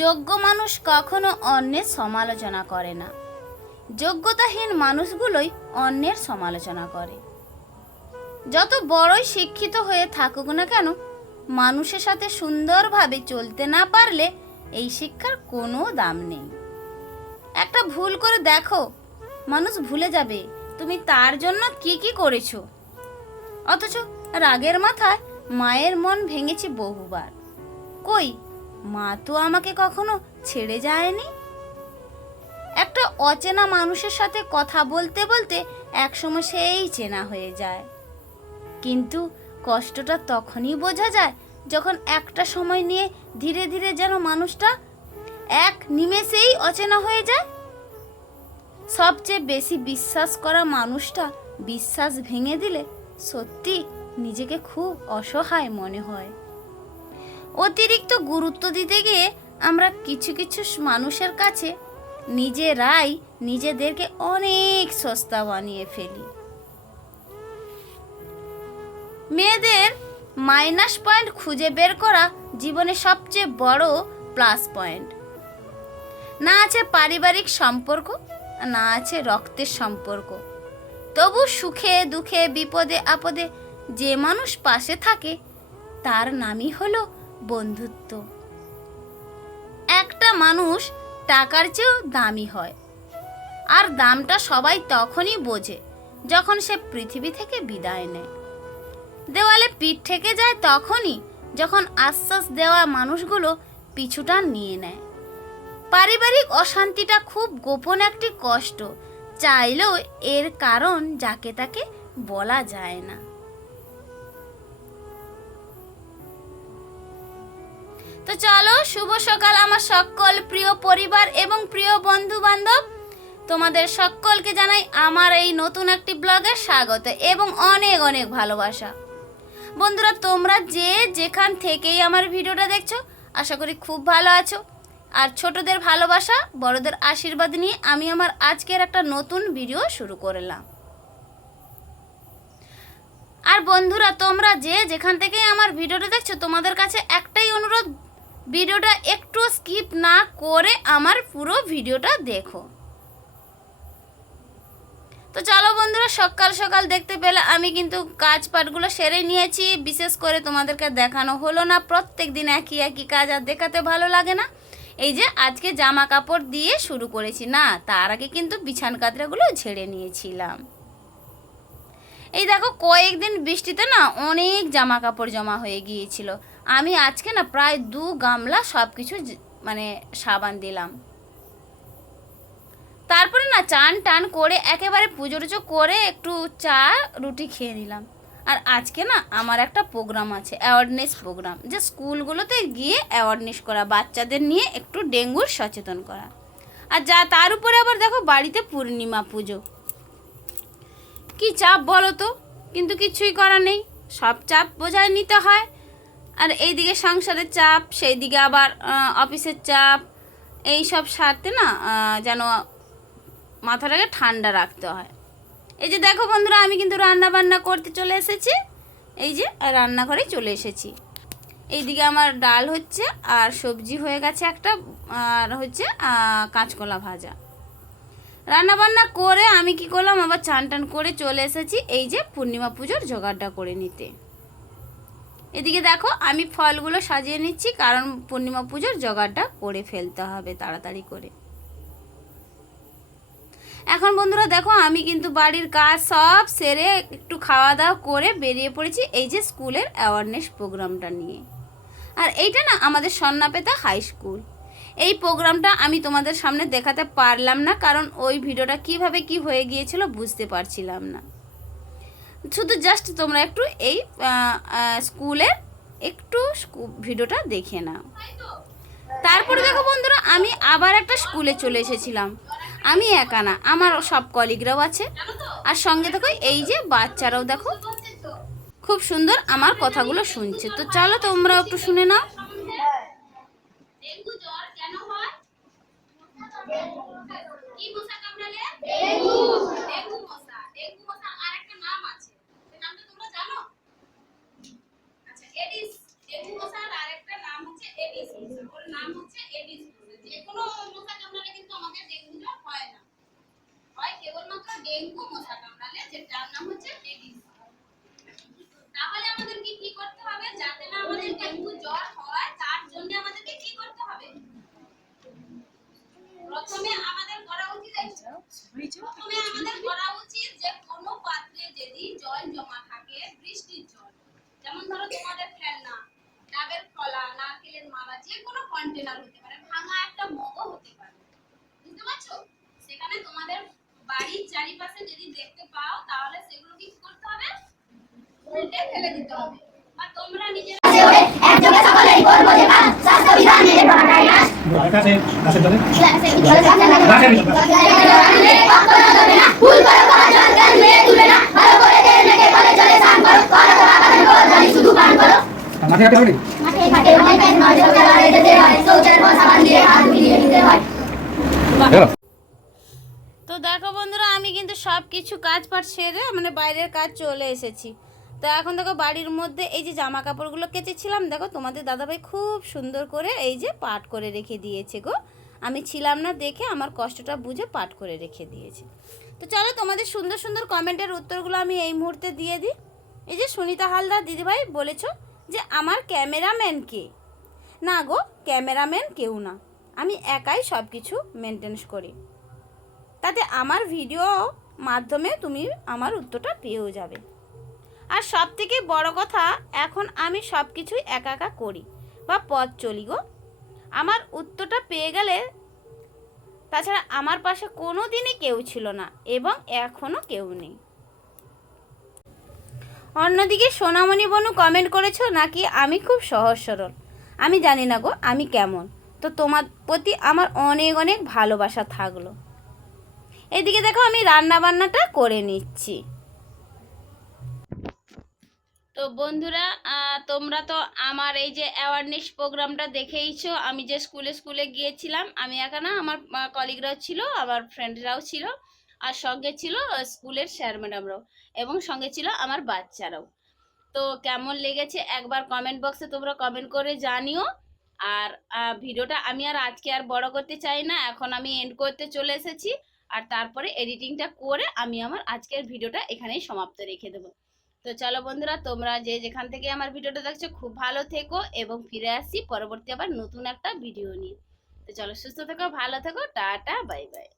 যোগ্য মানুষ কখনো অন্যের সমালোচনা করে না, যোগ্যতাহীন মানুষগুলোই অন্যের সমালোচনা করে। যত বড়ই শিক্ষিত হয়ে থাকুক না কেন, মানুষের সাথে সুন্দরভাবে চলতে না পারলে এই শিক্ষার কোনো দাম নেই। একটা ভুল করে দেখো, মানুষ ভুলে যাবে তুমি তার জন্য কি কি করেছো। অথচ রাগের মাথায় মায়ের মন ভেঙেছে বহুবার। কই, মা তো আমাকে কখনো ছেড়ে যায়নি। একটা অচেনা মানুষের সাথে কথা বলতে বলতে একসময় সেই চেনা হয়ে যায়, কিন্তু কষ্টটা তখনই বোঝা যায় যখন একটা সময় নিয়ে ধীরে ধীরে যেন মানুষটা এক নিমেষেই অচেনা হয়ে যায়। সবচেয়ে বেশি বিশ্বাস করা মানুষটা বিশ্বাস ভেঙে দিলে সত্যি নিজেকে খুব অসহায় মনে হয়। অতিরিক্ত গুরুত্ব দিতে গিয়ে আমরা কিছু কিছু মানুষের কাছে নিজেরাই নিজেদেরকে অনেক সস্তা বানিয়ে ফেলি। মেয়েদের মাইনাস পয়েন্ট খুঁজে বের করা জীবনে সবচেয়ে বড় প্লাস পয়েন্ট। না আছে পারিবারিক সম্পর্ক, না আছে রক্তের সম্পর্ক, তবু সুখে দুঃখে বিপদে আপদে যে মানুষ পাশে থাকে তার নামই হলো বন্ধুত্ব। একটা মানুষ টাকার চেয়েও দামি হয়, আর দামটা সবাই তখনই বোঝে যখন সে পৃথিবী থেকে বিদায় নেয়। দেওয়ালে পিঠ থেকে যায় তখনই যখন আশ্বাস দেওয়া মানুষগুলো পিছুটা নিয়ে নেয়। পারিবারিক অশান্তিটা খুব গোপন একটি কষ্ট, চাইলেও এর কারণ যাকে তাকে বলা যায় না। তো চলো, শুভ সকাল আমার সকল প্রিয় পরিবার এবং প্রিয় বন্ধু বান্ধব। তোমাদের সকলকে জানাই আমার এই নতুন একটি ব্লগে স্বাগত এবং অনেক অনেক ভালোবাসা। বন্ধুরা, তোমরা যে যেখান থেকেই আমার ভিডিওটা দেখছো, আশা করি খুব ভালো আছো। আর ছোটদের ভালোবাসা, বড়দের আশীর্বাদ নিয়ে আমি আমার আজকের একটা নতুন ভিডিও শুরু করলাম। আর বন্ধুরা, তোমরা যে যেখান থেকেই আমার ভিডিওটা দেখছো, তোমাদের কাছে একটাই অনুরোধ, ভিডিওটা একটু স্কিপ না করে আমার পুরো ভিডিওটা দেখো। তো চলো বন্ধুরা, সকাল সকাল দেখতে পেলে আমি কিন্তু কাজ পাটগুলো সেরে নিয়েছি। বিশেষ করে তোমাদেরকে দেখানো হলো না, প্রত্যেক দিন একই একই কাজ আর দেখাতে ভালো লাগে না। এই যে আজকে জামা কাপড় দিয়ে শুরু করেছি, না তার আগে কিন্তু বিছান কাতরাগুলো ঝেড়ে নিয়েছিলাম। এই দেখো, কয়েকদিন বৃষ্টিতে না অনেক জামা কাপড় জমা হয়ে গিয়েছিল। আমি আজকে না প্রায় 2 গামলা সব কিছু মানে সাবান দিলাম। তারপরে না চান টান করে একেবারে পুজো টুজো করে একটু চা রুটি খেয়ে নিলাম। আর আজকে না আমার একটা প্রোগ্রাম আছে, অ্যাওয়ারনেস প্রোগ্রাম, যে স্কুলগুলোতে গিয়ে অ্যাওয়ারনেস করা, বাচ্চাদের নিয়ে একটু ডেঙ্গুর সচেতন করা। আর যা তার উপরে আবার দেখো বাড়িতে পূর্ণিমা পুজো। কি চাপ বলো তো, কিন্তু কিছুই করার নেই, সব চাপ বোঝায় নিতে হয়। আর এইদিকে সংসারের চাপ, সেই দিকে আবার অফিসের চাপ, এই সব সারতে না যেন মাথাটাকে ঠান্ডা রাখতে হয়। এই যে দেখো বন্ধুরা, আমি কিন্তু রান্না বান্না করতে চলে এসেছি। এই যে রান্নাঘরে চলে এসেছি। এইদিকে আমার ডাল হচ্ছে আর সবজি হয়ে গেছে একটা, আর হচ্ছে কাঁচকলা ভাজা। রান্না বান্না করে আমি কি করলাম, আবার চান টান করে চলে এসেছি এই যে পূর্ণিমা পুজোর জোগাড়টা করে নিতে। এদিকে দেখো আমি ফলগুলো সাজিয়ে নিচ্ছি, কারণ পূর্ণিমা পুজোর জোগাড়টা করে ফেলতে হবে তাড়াতাড়ি করে। এখন বন্ধুরা দেখো, আমি কিন্তু বাড়ির কাজ সব সেরে একটু খাওয়া দাওয়া করে বেরিয়ে পড়েছি এই যে স্কুলের অ্যাওয়ারনেস প্রোগ্রামটা নিয়ে। আর এইটা না আমাদের সন্নাপেতা হাই স্কুল। এই প্রোগ্রামটা আমি তোমাদের সামনে দেখাতে পারলাম না, কারণ ওই ভিডিওটা কিভাবে কি হয়ে গিয়েছিল বুঝতে পারছিলাম না। শুধু জাস্ট তোমরা একটু এই স্কুলের একটু ভিডিওটা দেখে নাও। তারপরে দেখো বন্ধুরা, আমি আবার একটা স্কুলে চলে এসেছিলাম। আমি একা না, আমার সব কলিগরাও আছে, আর সঙ্গে দেখো এই যে বাচ্চারাও দেখো খুব সুন্দর আমার কথাগুলো শুনছে। তো চলো তোমরা একটু শুনে নাও। ডেঙ্গু জ্বর কেন হয়? কি মশা কামড়ালে? ডেঙ্গু। ডেঙ্গু মশা। ডেঙ্গু মশার আরেকটা নাম আছে, সেই নামটা তোমরা জানো? আচ্ছা, এডিস। ডেঙ্গু মশার আরেকটা নাম হচ্ছে এডিস মশা, ওর নাম হচ্ছে এডিস ডেঙ্গু মশা কামড়ালে যেটার নাম হচ্ছে এডিস। তাহলে আমাদেরকে কি করতে হবে? যাতে না আমাদের ডেঙ্গু জ্বর হয় তার জন্য আমাদেরকে কি করতে হবে? প্রথমে আমাদের করা উচিত যে কোনো পাত্রে যদি জল জমা থাকে, বৃষ্টির জল, যেমন ধরো তোমাদের খেলনা, ডাবের ফলা, নারকেলের মালা, যে কোনো কন্টেনার হতে পারে, ভাঙা একটা মগও হতে পারে, বুঝতে পারছো? সেখানে তোমাদের বাড়ির চারিপাশে যদি দেখতে পাও তাহলে সেগুলো কি করতে হবে? উল্টে ফেলে দিতে হবে। আর তোমরা নিজেরা একযোগে সকলেই করব যে কাজ, স্বাস্থ্য বিধান মেনে চলা যায় না। ভুল করো কাজ জল মেরে তুলে না, ভালো করে তেল মেখে কলে চলে স্নান করো, করো তো আবার করো জানি শুধু পান করো। মাঠে ঘাটে অনেক নজর দেওয়া যেতে হয়, শৌচের পর সাবান দিয়ে হাত ধুয়ে নিতে হয়। তো দেখো বন্ধুরা, আমি কিন্তু সব কিছু কাজ পাট সেরে মানে বাইরের কাজ চলে এসেছি। তো এখন দেখো বাড়ির মধ্যে এই যে জামা কাপড়গুলো কেচেছিলাম, দেখো তোমাদের দাদাভাই খুব সুন্দর করে এই যে পাট করে রেখে দিয়েছে গো। আমি ছিলাম না দেখে আমার কষ্টটা বুঝে পাট করে রেখে দিয়েছে। তো চলো তোমাদের সুন্দর সুন্দর কমেন্টের উত্তরগুলো আমি এই মুহূর্তে দিয়ে দিই। এই যে সুনিতা হালদার দিদিভাই বলেছো যে আমার ক্যামেরাম্যান কে? না গো, ক্যামেরাম্যান কেউ না, আমি একাই সব কিছু মেনটেন করি। তাতে আমার ভিডিও মাধ্যমে তুমি আমার উত্তরটা পেয়েও যাবে। আর সব থেকে বড় কথা, এখন আমি সব কিছুই একা একা করি বা পথ চলি গো। আমার উত্তরটা পেয়ে গেলে, তাছাড়া আমার পাশে কোনো দিনই কেউ ছিল না এবং এখনও কেউ নেই। অন্যদিকে সোনামণি বনু কমেন্ট করেছো নাকি আমি খুব সহজ সরল। আমি জানি না গো আমি কেমন, তো তোমার প্রতি আমার অনেক অনেক ভালোবাসা থাকলো। এদিকে দেখো আমি রান্না বান্নাটা করে নিচ্ছি। তো বন্ধুরা, তোমরা তো আমার এই যে অ্যাওয়ারনেস প্রোগ্রামটা দেখেইছো। আমি যে স্কুলে গিয়েছিলাম, আমি একা না, আমার কলিগরাও ছিল, আমার ফ্রেন্ডরাও ছিল, আর সঙ্গে ছিল স্কুলের স্যার ম্যাডামরাও, এবং সঙ্গে ছিল আমার বাচ্চারাও। তো কেমন লেগেছে একবার কমেন্ট বক্সে তোমরা কমেন্ট করে জানিও। আর ভিডিওটা আমি আর আজকে আর বড় করতে চাই না, এখন আমি এন্ড করতে চলে এসেছি। আর তারপরে এডিটিংটা করে আমি আমার আজকের ভিডিওটা এখানেই সমাপ্ত রেখে দেবো। তো চলো বন্ধুরা, তোমরা যে যেখান থেকে আমার ভিডিওটা দেখছো খুব ভালো থেকো, এবং ফিরে আসছি পরবর্তী আবার নতুন একটা ভিডিও নিয়ে। তো চলো, সুস্থ থেকো, ভালো থেকো, টাটা, বাই বাই।